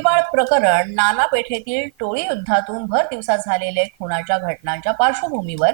प्रकरण नाना पेठेतील टोळी युद्धातून भर दिवसात झालेल्या खुनाच्या घटनांच्या पार्श्वभूमीवर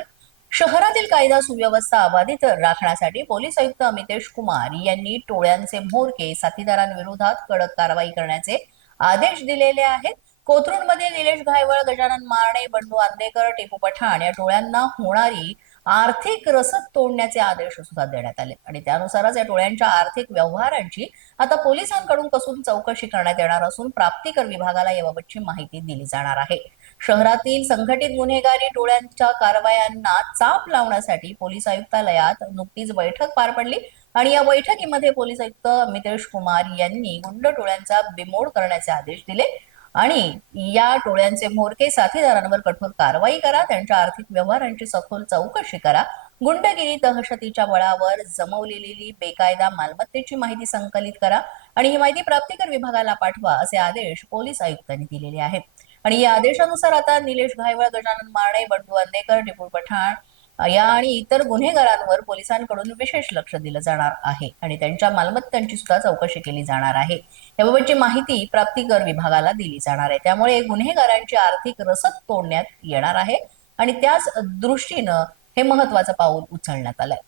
शहरातील कायदा सुव्यवस्था अबाधित राखण्यासाठी पोलीस आयुक्त अमितेश कुमार यांनी टोळ्यांचे म्होरके साथीदारांविरोधात कडक कारवाई करण्याचे आदेश दिलेले आहेत. कोथरूडमध्ये निलेश घायवळ गजानन मारणे बंडू आंदेकर टिपू पठाण या टोळ्यांना होणारी आर्थिक रसद तोडण्याचे आदेश सुद्धा देण्यात आले. आणि त्यानुसारच या टोळ्यांच्या आर्थिक व्यवहारांची आता पोलिसांकडून कसून चौकशी करण्यात येणार असून प्राप्तिकर विभागाला याबाबतची माहिती दिली जाणार आहे. शहरातील संघटित गुन्हेगारी टोळ्यांच्या कारवायांना चाप लावण्यासाठी पोलीस आयुक्तालयात नुकतीच बैठक पार पडली आणि या बैठकीमध्ये पोलीस आयुक्त मितेश कुमार यांनी गुंड टोळ्यांचा बिमोड करण्याचे आदेश दिले. आणि या टोळ्यांचे म्होरके साथीदारांवर कठोर कारवाई करा त्यांच्या आर्थिक व्यवहारांची सखोल चौकशी करा. गुंडगिरी दहशतीच्या बळावर जमवलेली बेकायदा मालमत्तेची माहिती संकलित करा आणि ही माहिती प्राप्तिकर विभागाला पाठवा असे आदेश पोलीस आयुक्तांनी दिलेले आहेत. आणि या आदेशानुसार आता निलेश घायवळ गजानन मारणे बंडू अंदेकर डिपू पठाण या आणि इतर गुन्हेगारांवर पोलिसांकडून विशेष लक्ष दिलं जाणार आहे आणि त्यांच्या मालमत्तांची सुद्धा चौकशी केली जाणार आहे. याबाबतची माहिती प्राप्तिकर विभागाला दिली जाणार आहे. त्यामुळे गुन्हेगारांची आर्थिक रसद तोडण्यात येणार आहे आणि त्याच दृष्टीनं हे महत्वाचं पाऊल उचलण्यात आलंय.